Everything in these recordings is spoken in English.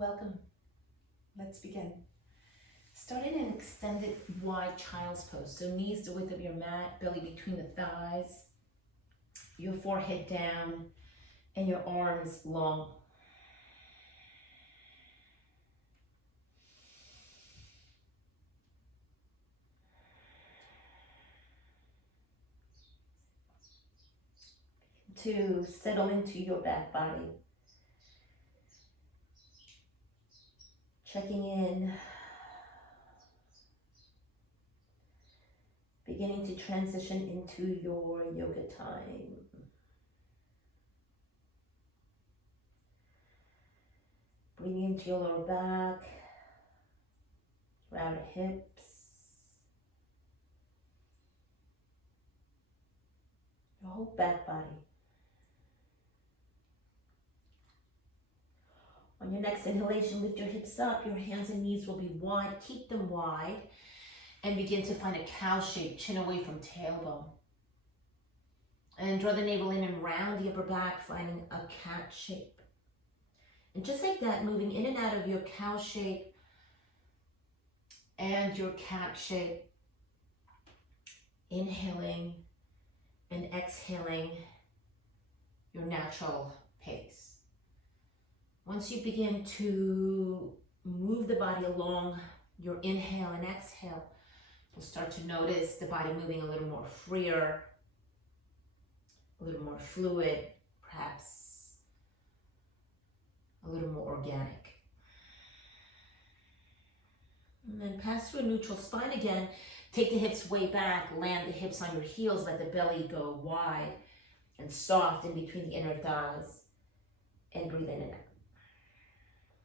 Welcome. Let's begin. Start in an extended wide child's pose. So knees the width of your mat, belly between the thighs, your forehead down, and your arms long. To settle into your back body. Checking in. Beginning to transition into your yoga time. Bringing into your lower back, rounded hips, your whole back body. On your next inhalation, lift your hips up. Your hands and knees will be wide. Keep them wide. And begin to find a cow shape, chin away from tailbone. And draw the navel in and round the upper back, finding a cat shape. And just like that, moving in and out of your cow shape and your cat shape. Inhaling and exhaling your natural pace. Once you begin to move the body along your inhale and exhale, you'll start to notice the body moving a little more freer, a little more fluid, perhaps a little more organic. And then pass through a neutral spine again. Take the hips way back, land the hips on your heels, let the belly go wide and soft in between the inner thighs, and breathe in and out.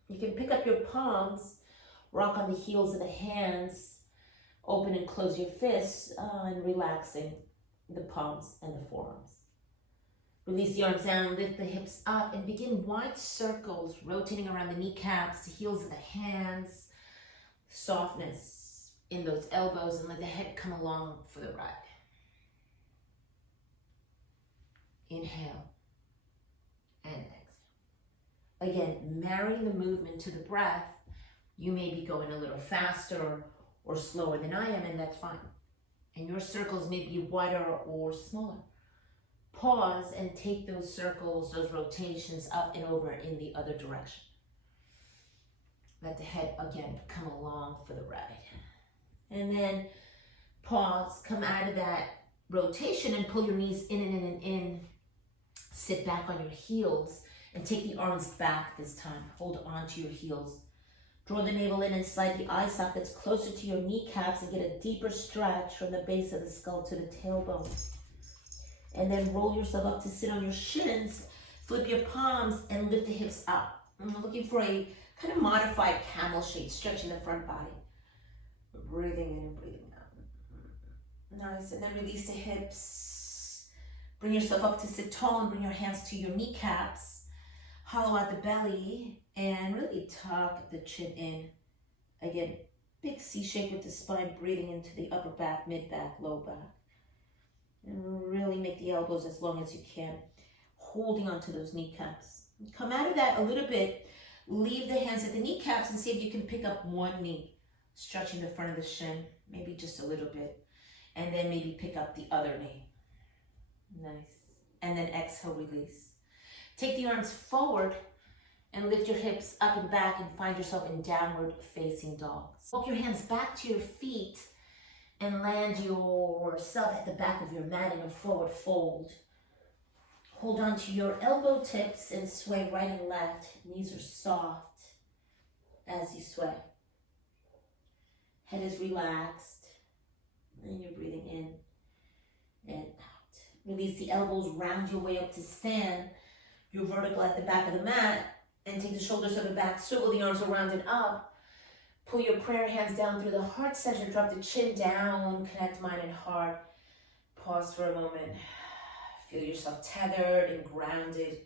You can pick up your palms, rock on the heels of the hands, open and close your fists, and relaxing the palms and the forearms. Release the arms down, lift the hips up, and begin wide circles, rotating around the kneecaps, the heels of the hands, softness in those elbows, and let the head come along for the ride. Inhale and exhale. Again, marrying the movement to the breath. You may be going a little faster or slower than I am, and that's fine. And your circles may be wider or smaller. Pause and take those circles, those rotations up and over in the other direction. Let the head again come along for the ride. And then pause, come out of that rotation and pull your knees in and in and in. Sit back on your heels and take the arms back this time. Hold on to your heels. Draw the navel in and slide the eye sockets closer to your kneecaps and get a deeper stretch from the base of the skull to the tailbone. And then roll yourself up to sit on your shins, flip your palms, and lift the hips up. I'm looking for a kind of modified camel shape, stretching the front body. Breathing in and breathing out. Nice, and then release the hips. Bring yourself up to sit tall and bring your hands to your kneecaps. Hollow out the belly and really tuck the chin in. Again, big C shape with the spine, breathing into the upper back, mid back, low back. And really make the elbows as long as you can, holding onto those kneecaps. Come out of that a little bit, leave the hands at the kneecaps and see if you can pick up one knee, stretching the front of the shin, maybe just a little bit. And then maybe pick up the other knee. Nice. And then exhale, release. Take the arms forward and lift your hips up and back and find yourself in downward facing dog. Walk your hands back to your feet and land yourself at the back of your mat in a forward fold. Hold on to your elbow tips and sway right and left. Knees are soft as you sway. Head is relaxed. And you're breathing in and out. Release the elbows, round your way up to stand. You're vertical at the back of the mat, and take the shoulders to the back, swivel the arms around and up. Pull your prayer hands down through the heart center, drop the chin down, connect mind and heart. Pause for a moment. Feel yourself tethered and grounded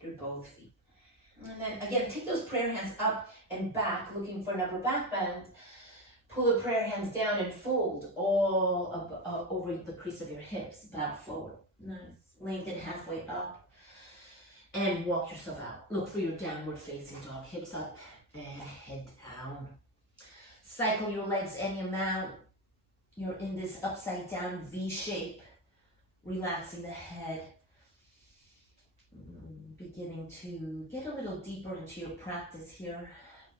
through both feet. And then again, take those prayer hands up and back, looking for an upper back bend. Pull the prayer hands down and fold all up, over the crease of your hips, bow forward. Nice. Lengthen halfway up. And walk yourself out. Look for your downward facing dog. Hips up and head down. Cycle your legs any amount. You're in this upside down V shape. Relaxing the head. Beginning to get a little deeper into your practice here.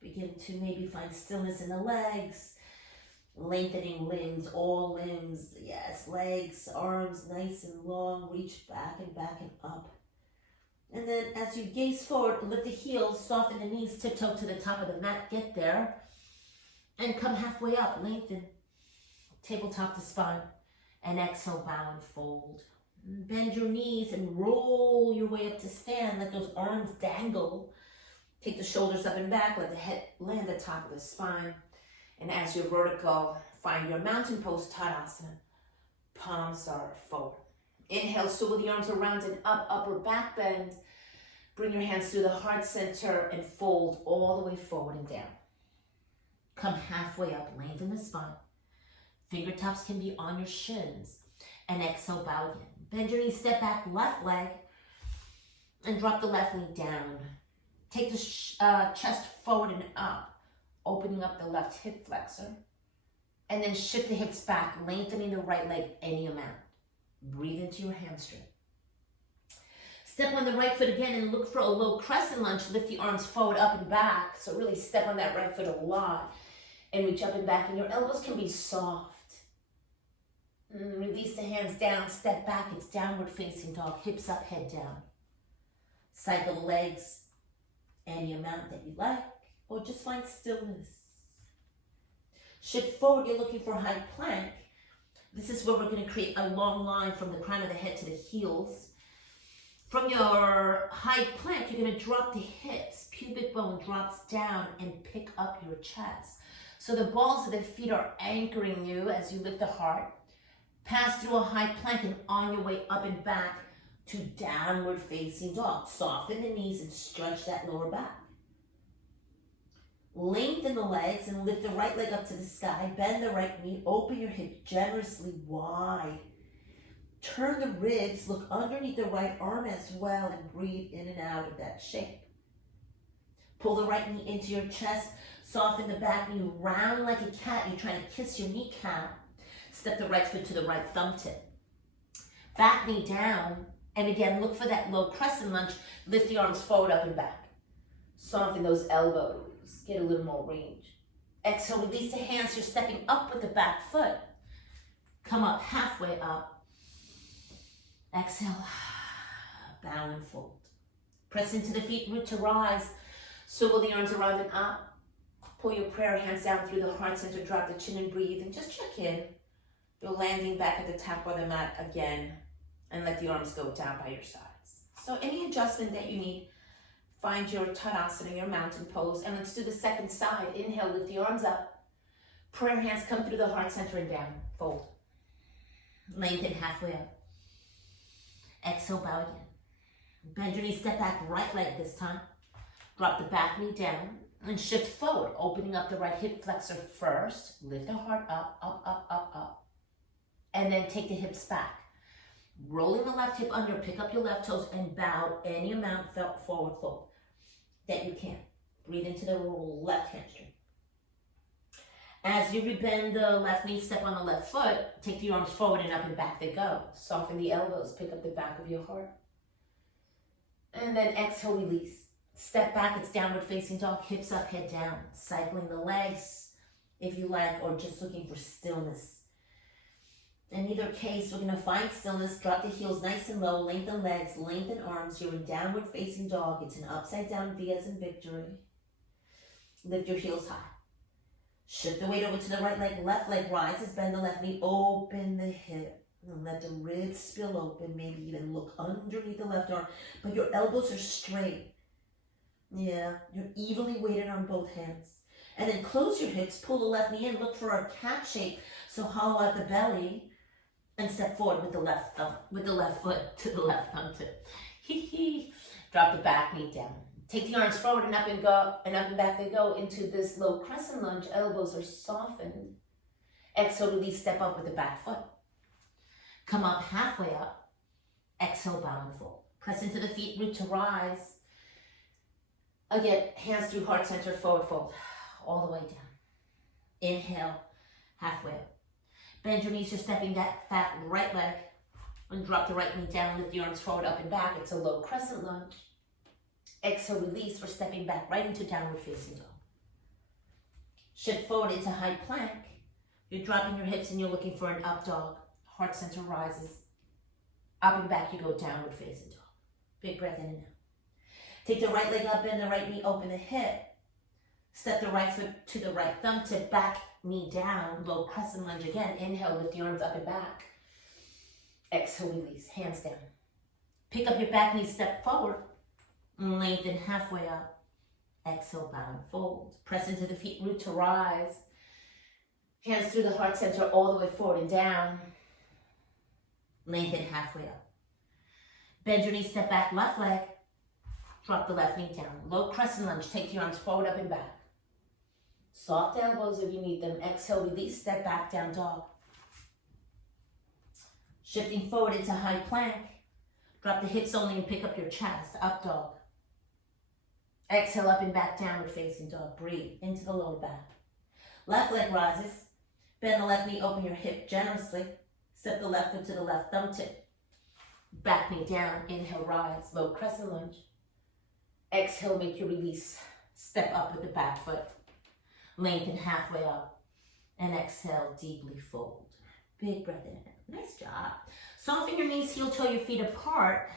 Begin to maybe find stillness in the legs. Lengthening limbs, all limbs. Yes, legs, arms nice and long. Reach back and up. And then as you gaze forward, lift the heels, soften the knees, tiptoe to the top of the mat, get there. And come halfway up, lengthen. Tabletop to spine. And exhale, bow and fold. Bend your knees and roll your way up to stand. Let those arms dangle. Take the shoulders up and back, let the head land atop of the spine. And as you're vertical, find your mountain pose, Tadasana. Palms are forward. Inhale, swivel the arms around and up, upper back bend. Bring your hands through the heart center and fold all the way forward and down. Come halfway up, lengthen the spine. Fingertips can be on your shins. And exhale, bow again. Bend your knees, step back, left leg. And drop the left knee down. Take the chest forward and up, opening up the left hip flexor. And then shift the hips back, lengthening the right leg any amount. Breathe into your hamstring. Step on the right foot again and look for a low crescent lunge. Lift the arms forward, up and back. So really step on that right foot a lot and reach up and back. And your elbows can be soft. Release the hands down, step back. It's downward facing dog. Hips up, head down. Cycle the legs any amount that you like, or just find stillness. Shift forward, you're looking for high plank. This is where we're going to create a long line from the crown of the head to the heels. From your high plank, you're going to drop the hips. Pubic bone drops down and pick up your chest. So the balls of the feet are anchoring you as you lift the heart. Pass through a high plank and on your way up and back to downward facing dog. Soften the knees and stretch that lower back. Lengthen the legs and lift the right leg up to the sky. Bend the right knee. Open your hip generously wide. Turn the ribs. Look underneath the right arm as well and breathe in and out of that shape. Pull the right knee into your chest. Soften the back knee. Round like a cat. You're trying to kiss your kneecap. Step the right foot to the right thumb tip. Back knee down. And again, look for that low crescent lunge. Lift the arms forward, up and back. Soften those elbows. Get a little more range. Exhale, release the hands. You're stepping up with the back foot. Come up halfway up. Exhale. Bow and fold. Press into the feet, root to rise. Swivel the arms around and up. Pull your prayer hands down through the heart center. Drop the chin and breathe. And just check in. You're landing back at the top of the mat again. And let the arms go down by your sides. So any adjustment that you need, find your Tadasana, your mountain pose. And let's do the second side. Inhale, lift the arms up. Prayer hands come through the heart center and down. Fold. Lengthen halfway up. Exhale, bow again. Bend your knees, step back, right leg this time. Drop the back knee down and shift forward, opening up the right hip flexor first. Lift the heart up, up, up, up, up. And then take the hips back. Rolling the left hip under, pick up your left toes and bow any amount forward fold that you can. Breathe into the left hamstring. As you rebend the left knee, step on the left foot, take the arms forward and up and back they go. Soften the elbows, pick up the back of your heart. And then exhale, release. Step back, it's downward facing dog, hips up, head down. Cycling the legs if you like, or just looking for stillness. In either case, we're going to find stillness, drop the heels nice and low, lengthen legs, lengthen arms. You're in downward facing dog. It's an upside down V as in victory. Lift your heels high. Shift the weight over to the right leg, left leg rises, bend the left knee, open the hip. And let the ribs spill open, maybe even look underneath the left arm. But your elbows are straight. Yeah, you're evenly weighted on both hands. And then close your hips, pull the left knee in, look for a cat shape. So hollow out the belly. And step forward with the left thumb, with the left foot to the left thumb tip. Drop the back knee down. Take the arms forward and up and go, and up and back they go into this low crescent lunge. Elbows are softened. Exhale, release, step up with the back foot. Come up halfway up. Exhale, bow and fold. Press into the feet, root to rise. Again, hands through heart center, forward fold, all the way down. Inhale, halfway up. Bend your knees, you're stepping that fat right leg. And drop the right knee down, lift the arms forward, up and back. It's a low crescent lunge. Exhale, release. We're stepping back right into downward facing dog. Shift forward into high plank. You're dropping your hips and you're looking for an up dog. Heart center rises. Up and back, you go downward facing dog. Big breath in and out. Take the right leg up, bend the right knee, open the hip. Step the right foot to the right thumb to back knee down. Low crescent lunge again. Inhale, lift the arms up and back. Exhale, release, hands down. Pick up your back knee, step forward. Lengthen halfway up. Exhale, bow and fold. Press into the feet, root to rise. Hands through the heart center all the way forward and down. Lengthen halfway up. Bend your knee, step back, left leg. Drop the left knee down. Low crescent lunge, take your arms forward, up and back. Soft elbows if you need them. Exhale, release, step back, down dog. Shifting forward into high plank. Drop the hips only and pick up your chest. Up dog. Exhale, up and back, downward facing dog. Breathe into the lower back. Left leg rises. Bend the left knee, open your hip generously. Step the left foot to the left thumb tip. Back knee down. Inhale, rise. Low crescent lunge. Exhale, make your release. Step up with the back foot. Lengthen halfway up. And exhale, deeply fold. Big breath in. Nice job. Soften your knees, heel toe your feet apart.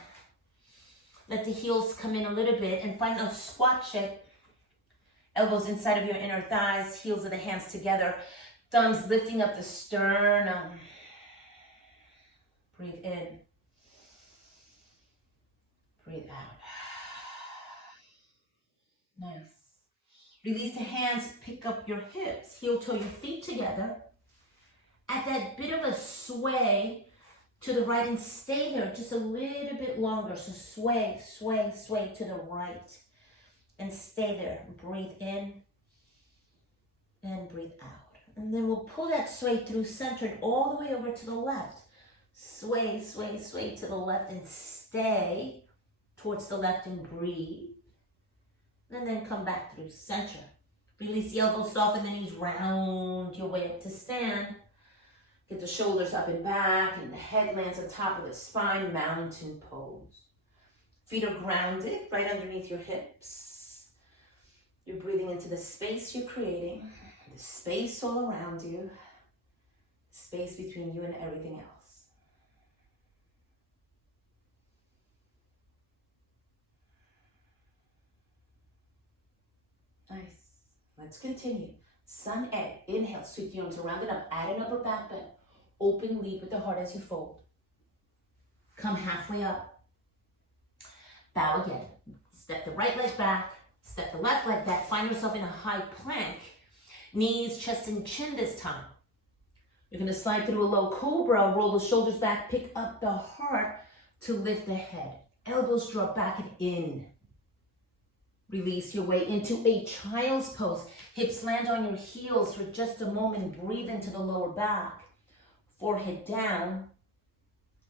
Let the heels come in a little bit and find a squat shape. Elbows inside of your inner thighs, heels of the hands together. Thumbs lifting up the sternum. Breathe in. Breathe out. Nice. Release the hands, pick up your hips, heel toe your feet together. At that bit of a sway to the right and stay there just a little bit longer. So sway, sway, sway to the right and stay there. Breathe in and breathe out. And then we'll pull that sway through centered all the way over to the left. Sway, sway, sway to the left and stay towards the left and breathe. And then come back through center. Release the elbows, soften the knees, round your way up to stand. Get the shoulders up and back and the head lands on top of the spine, mountain pose. Feet are grounded right underneath your hips. You're breathing into the space you're creating, the space all around you, space between you and everything else. Nice. Let's continue. Sun egg. Inhale, sweep the arms around and up. Add an upper back bend. Open, lead with the heart as you fold. Come halfway up. Bow again. Step the right leg back. Step the left leg back. Find yourself in a high plank. Knees, chest, and chin this time. You're going to slide through a low cobra. Roll the shoulders back. Pick up the heart to lift the head. Elbows drop back and in. Release your way into a child's pose. Hips land on your heels for just a moment. Breathe into the lower back. Forehead down.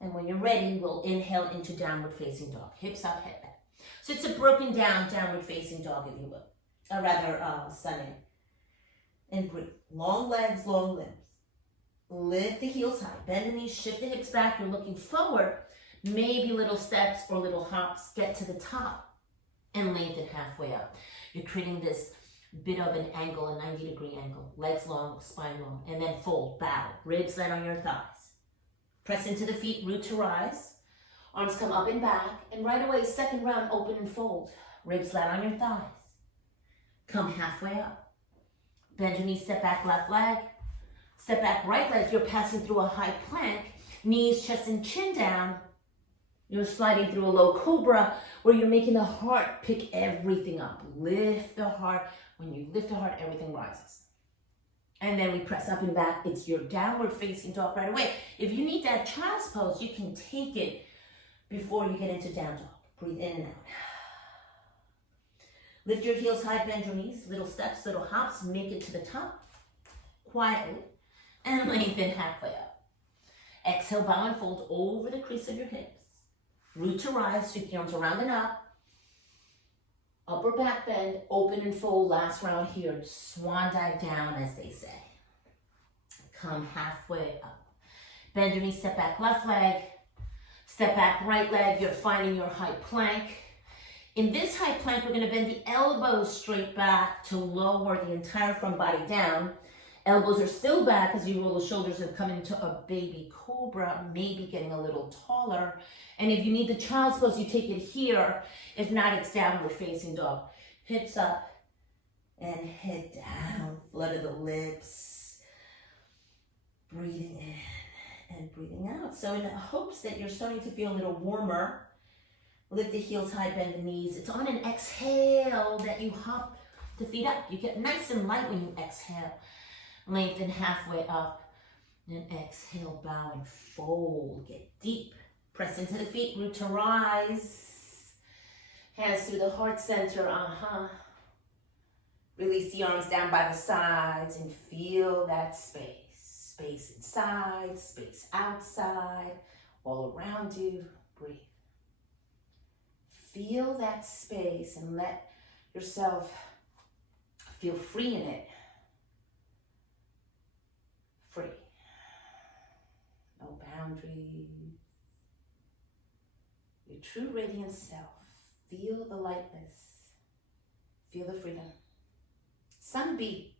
And when you're ready, we'll inhale into downward facing dog. Hips up, head back. So it's a broken down downward facing dog, if you will. Or rather, sunning. And breathe. Long legs, long limbs. Lift the heels high. Bend the knees, shift the hips back. You're looking forward. Maybe little steps or little hops. Get to the top. And lengthen halfway up. You're creating this bit of an angle, a 90-degree angle. Legs long, spine long. And then fold, bow. Ribs land on your thighs. Press into the feet, root to rise. Arms come up and back. And right away, second round, open and fold. Ribs land on your thighs. Come halfway up. Bend your knees, step back, left leg. Step back, right leg. You're passing through a high plank. Knees, chest, and chin down. You're sliding through a low cobra where you're making the heart pick everything up. Lift the heart. When you lift the heart, everything rises. And then we press up and back. It's your downward facing dog right away. If you need that child's pose, you can take it before you get into down dog. Breathe in and out. Lift your heels high, bend your knees. Little steps, little hops. Make it to the top quietly. And lengthen halfway up. Exhale, bow and fold over the crease of your hips. root to rise, sweep the arms around and up. Upper back bend, open and fold, last round here. Swan dive down, as they say. Come halfway up. Bend your knees, step back left leg. Step back right leg, you're finding your high plank. In this high plank, we're gonna bend the elbows straight back to lower the entire front body down. Elbows are still back as you roll the shoulders and come into a baby cobra, maybe getting a little taller. And if you need the child's pose, you take it here. If not, it's downward facing dog. Hips up and head down. Flutter the lips. Breathing in and breathing out. So in hopes that you're starting to feel a little warmer, lift the heels high, bend the knees. It's on an exhale that you hop the feet up. You get nice and light when you exhale. Lengthen halfway up. Then exhale, bow and fold. Get deep. Press into the feet, root to rise. Hands through the heart center, Release the arms down by the sides and feel that space. Space inside, space outside, all around you. Breathe. Feel that space and let yourself feel free in it. Free. No boundaries. Your true radiant self. Feel the lightness. Feel the freedom. Sun B.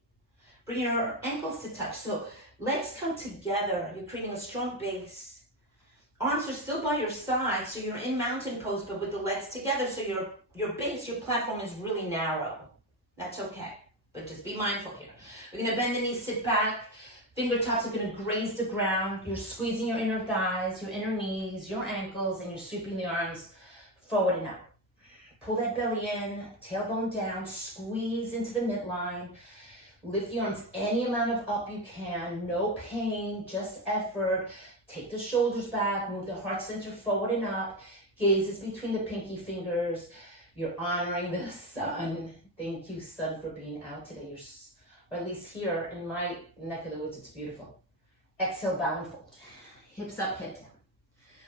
Bring your ankles to touch. So legs come together. You're creating a strong base. Arms are still by your side, so you're in mountain pose, but with the legs together, so your base, your platform is really narrow. That's okay, but just be mindful here. We're gonna bend the knees, sit back. Fingertips are gonna graze the ground. You're squeezing your inner thighs, your inner knees, your ankles, and you're sweeping the arms forward and up. Pull that belly in, tailbone down, squeeze into the midline. Lift the arms any amount of up you can, no pain, just effort. Take the shoulders back, move the heart center forward and up. Gazes between the pinky fingers. You're honoring the sun. Thank you, sun, for being out today. Or at least here in my neck of the woods, it's beautiful. Exhale, bow and fold. Hips up, head down.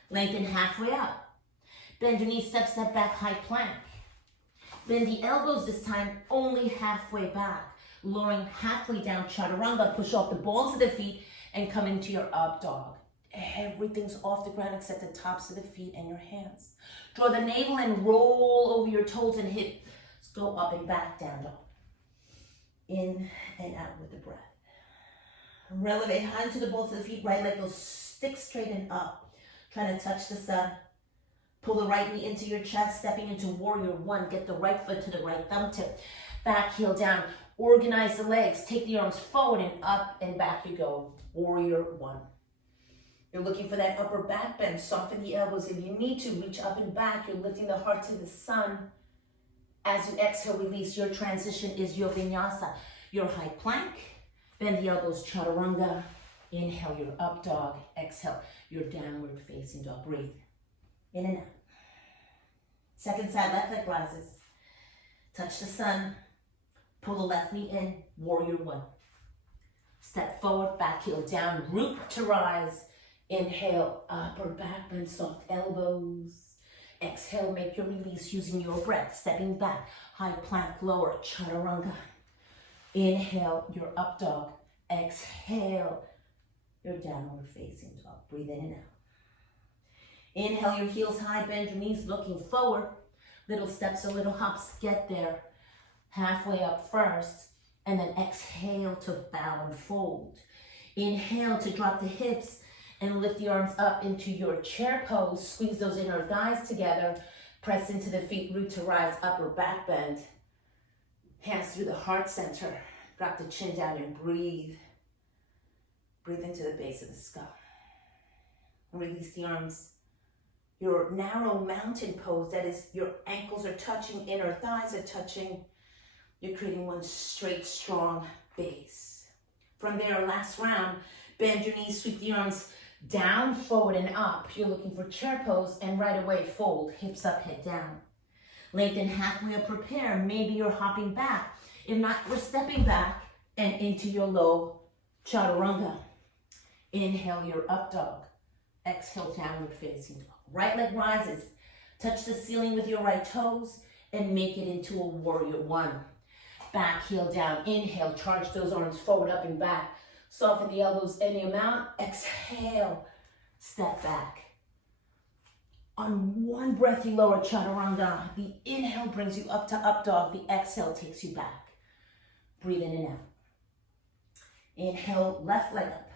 Lengthen halfway up. Bend your knees, step back, high plank. Bend the elbows this time only halfway back. Lowering halfway down, chaturanga. Push off the balls of the feet and come into your up dog. Everything's off the ground except the tops of the feet and your hands. Draw the navel and roll over your toes and hips. Go up and back, down dog. In and out with the breath. Relevate, hand to the balls of the feet. Right leg goes stick straight and up. Trying to touch the sun. Pull the right knee into your chest, stepping into warrior one. Get the right foot to the right thumb tip. Back heel down. Organize the legs. Take the arms forward and up and back you go. Warrior one. You're looking for that upper back bend. Soften the elbows if you need to. Reach up and back. You're lifting the heart to the sun. As you exhale, release. Your transition is your vinyasa. Your high plank. Bend the elbows, chaturanga. Inhale, your up dog. Exhale, your downward facing dog. Breathe. In and out. Second side, left leg rises. Touch the sun. Pull the left knee in. Warrior one. Step forward, back heel down. Root to rise. Inhale, upper back bend, soft elbows. Exhale, make your release using your breath. Stepping back, high plank, lower, chaturanga. Inhale, your up dog. Exhale, your downward facing dog. Breathe in and out. Inhale, your heels high, bend your knees, looking forward. Little steps or little hops, get there. Halfway up first, and then exhale to bow and fold. Inhale to drop the hips and lift the arms up into your chair pose. Squeeze those inner thighs together. Press into the feet, root to rise, upper back bend. Hands through the heart center. Drop the chin down and breathe. Breathe into the base of the skull. Release the arms. Your narrow mountain pose, that is, your ankles are touching, inner thighs are touching. You're creating one straight, strong base. From there, last round, bend your knees, sweep the arms down, forward, and up. You're looking for chair pose, and right away, fold. Hips up, head down. Lengthen halfway up, prepare. Maybe you're hopping back. If not, we're stepping back and into your low chaturanga. Inhale, your up dog. Exhale, downward facing dog. Right leg rises. Touch the ceiling with your right toes and make it into a warrior one. Back heel down. Inhale, charge those arms forward, up and back. Soften the elbows any amount. Exhale, step back. On one breath, you lower chaturanga. The inhale brings you up to up dog. The exhale takes you back. Breathe in and out. Inhale, left leg up.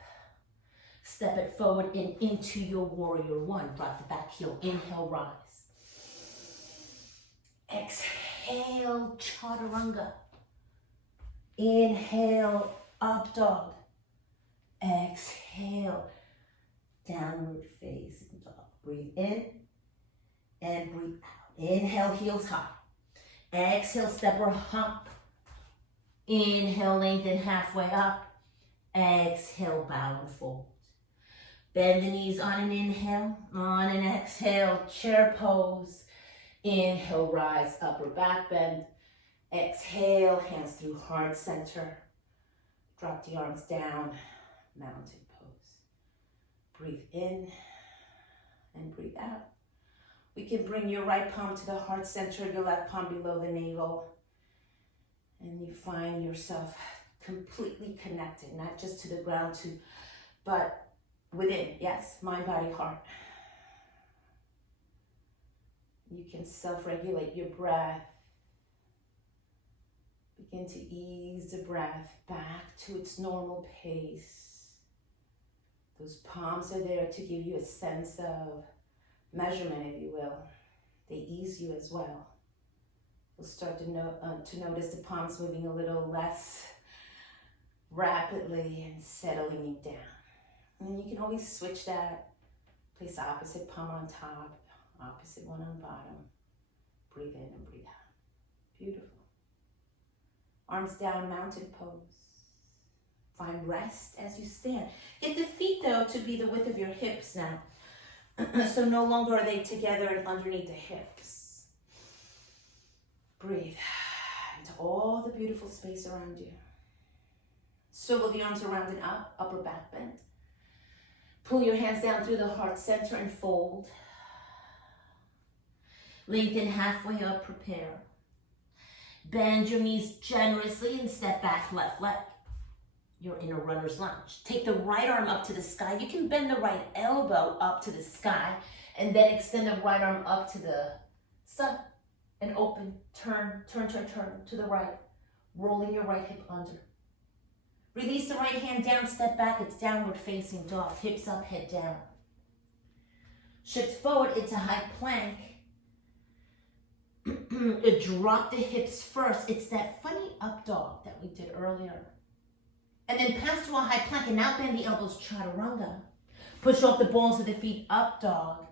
Step it forward and into your warrior one. Drop the back heel. Inhale, rise. Exhale, chaturanga. Inhale, up dog. Exhale, downward facing dog. Breathe in and breathe out. Inhale, heels high. Exhale, step or hop. Inhale, lengthen halfway up. Exhale, bow and fold. Bend the knees on an inhale. On an exhale, chair pose. Inhale, rise, upper back bend. Exhale, hands through heart center. Drop the arms down, mountain pose. Breathe in and breathe out. We can bring your right palm to the heart center, your left palm below the navel. And you find yourself completely connected, not just to the ground, but within, yes, mind, body, heart. You can self-regulate your breath. Begin to ease the breath back to its normal pace. Those palms are there to give you a sense of measurement, if you will. They ease you as well. You'll start to notice the palms moving a little less rapidly and settling you down. And you can always switch that. Place the opposite palm on top, opposite one on bottom. Breathe in and breathe out. Beautiful. Arms down, mountain pose. Find rest as you stand. Get the feet, though, to be the width of your hips now. So no longer are they together and underneath the hips. Breathe into all the beautiful space around you. Swivel the arms around and up, upper back bend. Pull your hands down through the heart center and fold. Lengthen halfway up, prepare. Bend your knees generously and step back, left leg. You're in a runner's lunge. Take the right arm up to the sky. You can bend the right elbow up to the sky and then extend the right arm up to the sun and open, turn to the right, rolling your right hip under. Release the right hand down, step back. It's downward facing dog. Hips up, head down. Shift forward into high plank. Drop the hips first. It's that funny up dog that we did earlier. And then pass to a high plank and now bend the elbows, chaturanga. Push off the balls of the feet, up dog.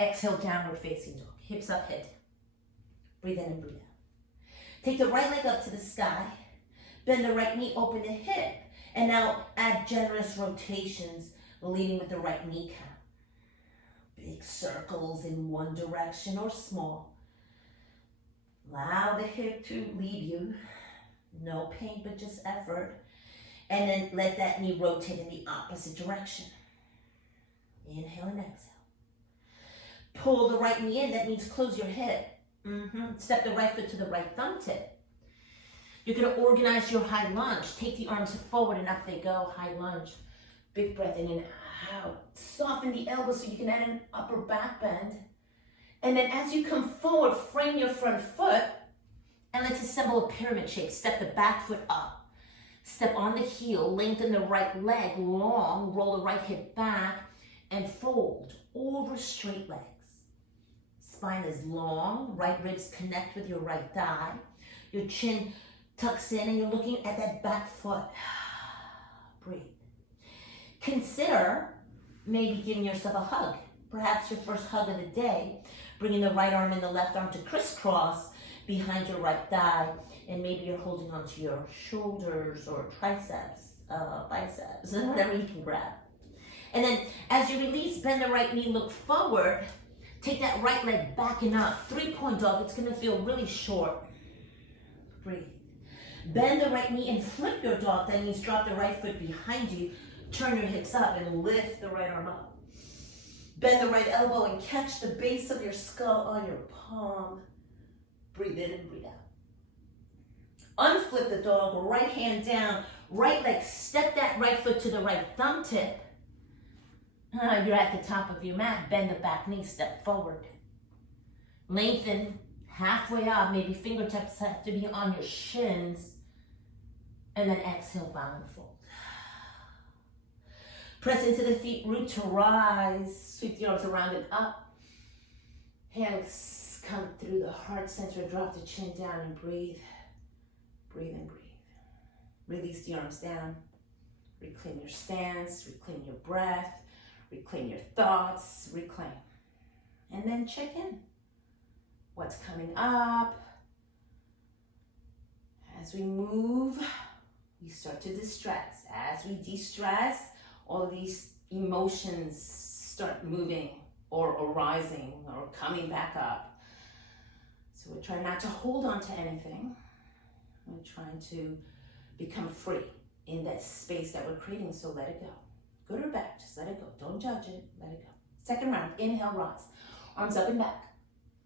Exhale, downward facing dog. Hips up, head down. Breathe in and breathe out. Take the right leg up to the sky. Bend the right knee, open the hip. And now add generous rotations, leading with the right kneecap. Big circles in one direction or small. Allow the hip to lead you. No pain, but just effort. And then let that knee rotate in the opposite direction. Inhale and exhale. Pull the right knee in. That means close your hip. Step the right foot to the right thumb tip. You're going to organize your high lunge. Take the arms forward and up they go. High lunge. Big breath in and out. Soften the elbows so you can add an upper back bend. And then as you come forward, frame your front foot and let's assemble a pyramid shape. Step the back foot up. Step on the heel, lengthen the right leg long, roll the right hip back and fold over straight legs. Spine is long, right ribs connect with your right thigh. Your chin tucks in and you're looking at that back foot. Breathe. Consider maybe giving yourself a hug. Perhaps your first hug of the day. Bringing the right arm and the left arm to crisscross behind your right thigh. And maybe you're holding onto your shoulders or triceps, biceps, whatever you can grab. And then as you release, bend the right knee, look forward. Take that right leg back and up. 3-point dog. It's going to feel really short. Breathe. Bend the right knee and flip your dog. That means drop the right foot behind you. Turn your hips up and lift the right arm up. Bend the right elbow and catch the base of your skull on your palm. Breathe in and breathe out. Unflip the dog, right hand down, right leg, step that right foot to the right thumb tip. You're at the top of your mat, bend the back knee, step forward. Lengthen halfway up, maybe fingertips have to be on your shins. And then exhale, bow and fold. Press into the feet, root to rise. Sweep the arms around and up. Hands come through the heart center, drop the chin down and breathe. Breathe and breathe. Release the arms down. Reclaim your stance, reclaim your breath, reclaim your thoughts, reclaim. And then check in. What's coming up? As we move, we start to distress. As we de-stress, all of these emotions start moving or arising or coming back up. So we're trying not to hold on to anything. We're trying to become free in that space that we're creating, so let it go. Good or bad, just let it go. Don't judge it, let it go. Second round, inhale, rise. Arms up and back.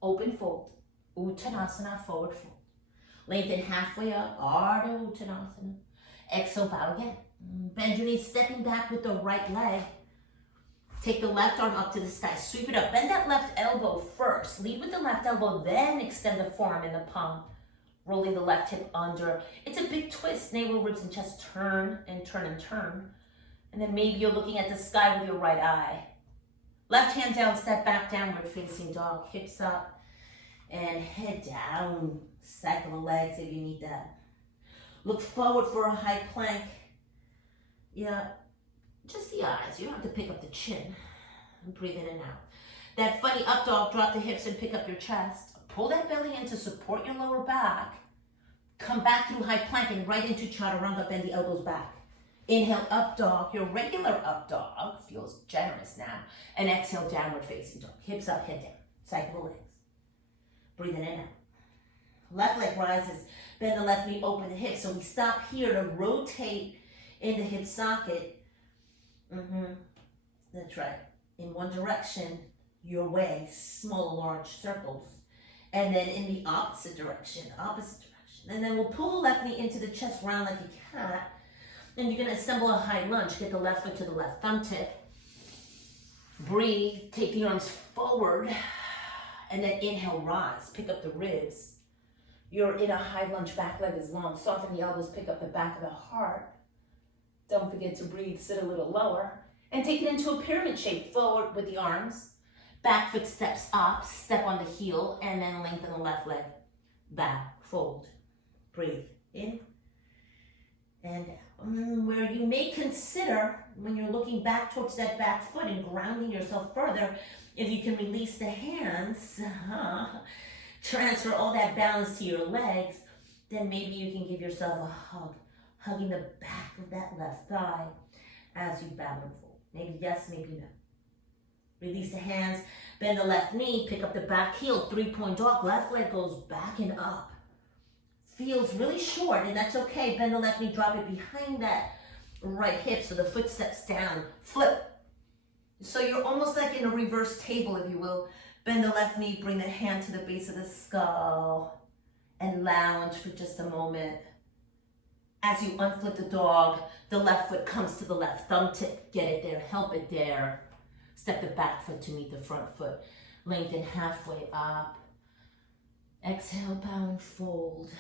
Open fold. Uttanasana, forward fold. Lengthen halfway up, Ardha Uttanasana. Exhale, bow again. Bend your knees, stepping back with the right leg. Take the left arm up to the sky, sweep it up. Bend that left elbow first. Lead with the left elbow, then extend the forearm in the palm. Rolling the left hip under. It's a big twist. Navel, ribs, and chest turn and turn and turn. And then maybe you're looking at the sky with your right eye. Left hand down, step back, downward facing dog. Hips up and head down. Cycle the legs if you need that. Look forward for a high plank. Yeah, just the eyes. You don't have to pick up the chin. And breathe in and out. That funny up dog, drop the hips and pick up your chest. Pull that belly in to support your lower back. Come back through high plank and right into chaturanga, bend the elbows back. Inhale, up dog. Your regular up dog feels generous now. And exhale, downward facing dog. Hips up, head down. Cycle the legs. Breathe in and out. Left leg rises. Bend the left knee, open the hips. So we stop here to rotate in the hip socket. That's right. In one direction, your way, small, large circles. And then in the opposite direction. And then we'll pull the left knee into the chest, round like a cat. And you're going to assemble a high lunge. Get the left foot to the left thumb tip. Breathe. Take the arms forward. And then inhale, rise. Pick up the ribs. You're in a high lunge, back leg is long. Soften the elbows, pick up the back of the heart. Don't forget to breathe, sit a little lower. And take it into a pyramid shape, forward with the arms. Back foot steps up, step on the heel, and then lengthen the left leg. Back, fold. Breathe in and out. Where you may consider, when you're looking back towards that back foot and grounding yourself further, if you can release the hands, transfer all that balance to your legs, then maybe you can give yourself a hug, hugging the back of that left thigh as you bow and fold. Maybe yes, maybe no. Release the hands, bend the left knee, pick up the back heel, 3-point dog, left leg goes back and up. Feels really short, and that's okay. Bend the left knee, drop it behind that right hip so the foot steps down. Flip. So you're almost like in a reverse table, if you will. Bend the left knee, bring the hand to the base of the skull, and lounge for just a moment. As you unflip the dog, the left foot comes to the left thumb tip. Get it there, help it there. Step the back foot to meet the front foot. Lengthen halfway up. Exhale, bow and fold.